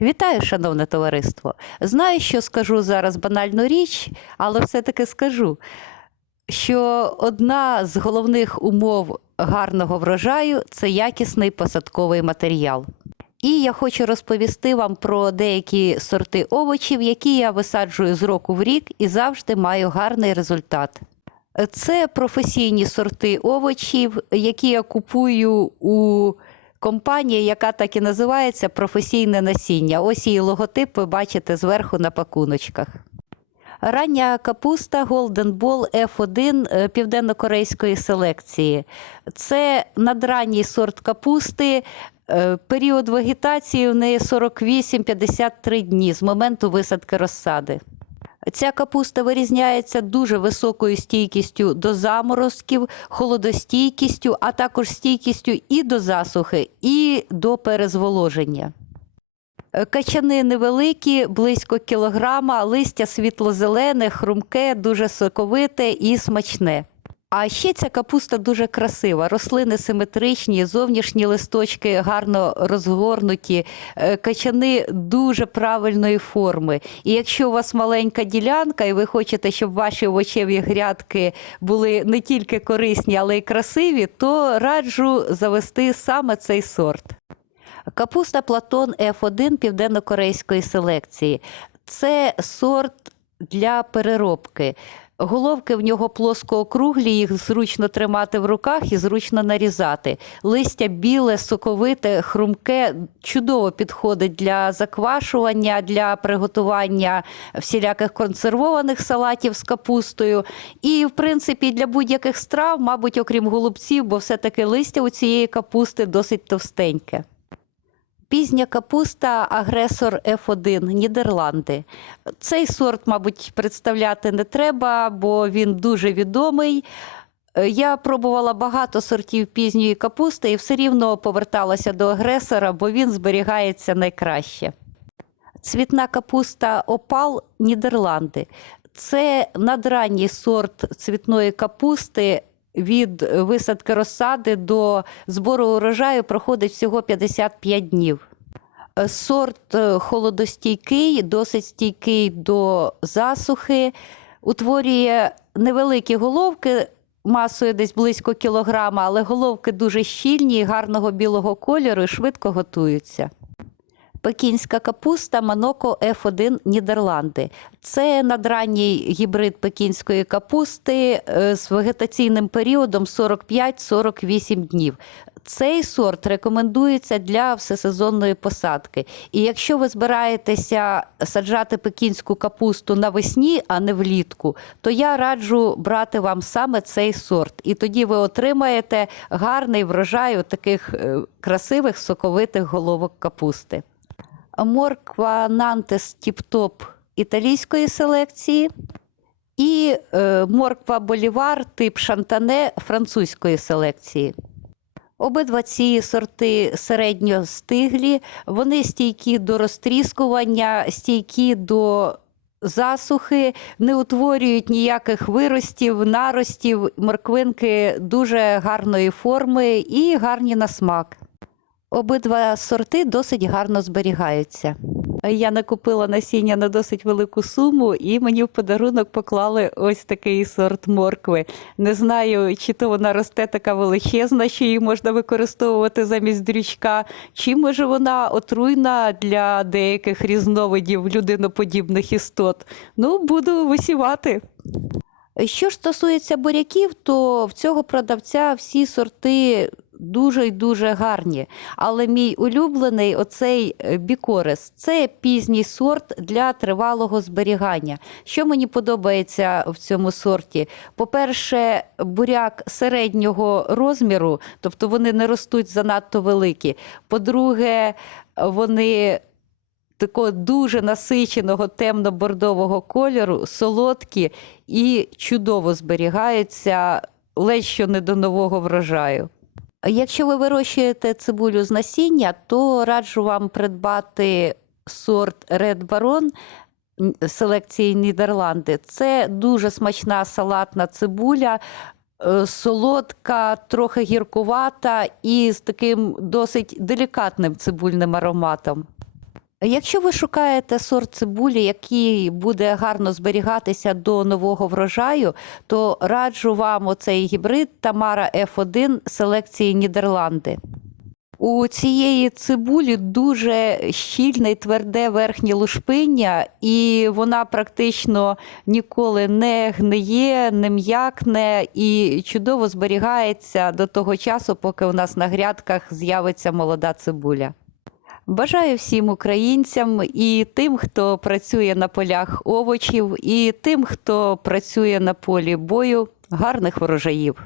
Вітаю, шановне товариство. Знаю, що скажу зараз банальну річ, але все-таки скажу, що одна з головних умов гарного врожаю це якісний посадковий матеріал. І я хочу розповісти вам про деякі сорти овочів, які я висаджую з року в рік і завжди маю гарний результат. Це професійні сорти овочів, які я купую у компанії, яка так і називається професійне насіння. Ось її логотип ви бачите зверху на пакуночках. Рання капуста Golden Ball F1 е, південно-корейської селекції. Це надранній сорт капусти. Е, Період вегетації в неї 48-53 дні з моменту висадки розсади. Ця капуста вирізняється дуже високою стійкістю до заморозків, холодостійкістю, а також стійкістю і до засухи, і до перезволоження. Е, Качани невеликі, близько кілограма, листя світло-зелене, хрумке, дуже соковите і смачне. А ще ця капуста дуже красива. Рослини симетричні, зовнішні листочки гарно розгорнуті, е, качани дуже правильної форми. І якщо у вас маленька ділянка, і ви хочете, щоб ваші овочеві грядки були не тільки корисні, але й красиві, то раджу завести саме цей сорт. Капуста Платон F1 південно-корейської селекції. Це сорт для переробки. Головки в нього плоско-округлі, їх зручно тримати в руках і зручно нарізати. Листя біле, соковите, хрумке, чудово підходить для заквашування, для приготування всіляких консервованих салатів з капустою. І, в принципі, для будь-яких страв, мабуть, окрім голубців, бо все-таки листя у цієї капусти досить товстеньке. Пізня капуста агресор F1 Нідерланди. Цей сорт, мабуть, представляти не треба, бо він дуже відомий. Е, Я пробувала багато сортів пізньої капусти і все рівно поверталася до агресора, бо він зберігається найкраще. Цвітна капуста Опал Нідерланди. Це надранній сорт цвітної капусти. Від висадки розсади до збору урожаю проходить всього 55 днів. Е, Сорт е, холодостійкий, досить стійкий до засухи, утворює невеликі головки масою десь близько кілограма, але головки дуже щільні, гарного білого кольору і швидко готуються. Пекінська капуста Маноко F1 Нідерланди. Це надранній гібрид пекінської капусти е, з вегетаційним періодом 45-48 днів. Цей сорт рекомендується для всесезонної посадки. І якщо ви збираєтеся саджати пекінську капусту навесні, а не влітку, то я раджу брати вам саме цей сорт. І тоді ви отримаєте гарний врожай таких красивих соковитих головок капусти. Морква Нантес Тіп-Топ італійської селекції і е, морква Болівар тип Шантане французької селекції. Обидва ці сорти середньостиглі, вони стійкі до розтріскування, стійкі до засухи, не утворюють ніяких виростів, наростів, морквинки дуже гарної форми і гарні на смак. Обидва сорти досить гарно зберігаються. Я накупила насіння на досить велику суму, і мені в подарунок поклали ось такий сорт моркви. Не знаю, чи то вона росте така величезна, що її можна використовувати замість дрючка, чи може вона отруйна для деяких різновидів людиноподібних істот. Ну, буду висівати. Що ж стосується буряків, то в цього продавця всі сорти дуже й дуже гарні. Але мій улюблений оцей е, бікорес це пізній сорт для тривалого зберігання. Що мені подобається в цьому сорті? По-перше, буряк середнього розміру, тобто вони не ростуть занадто великі. По-друге, вони такого дуже насиченого темно-бордового кольору, солодкі і чудово зберігаються ледь що не до нового врожаю. Якщо ви вирощуєте цибулю з насіння, то раджу вам придбати сорт Red Baron селекції Нідерланди. Це дуже смачна салатна цибуля, е, солодка, трохи гіркувата і з таким досить делікатним цибульним ароматом. Якщо ви шукаєте сорт цибулі, який буде гарно зберігатися до нового врожаю, то раджу вам оцей гібрид Тамара F1 селекції Нідерланди. У цієї цибулі дуже щільне і тверде верхнє лушпиння, і вона практично ніколи не гниє, не м'якне і чудово зберігається до того часу, поки у нас на грядках з'явиться молода цибуля. Бажаю всім українцям і тим, хто працює на полях овочів, і тим, хто працює на полі бою, гарних врожаїв.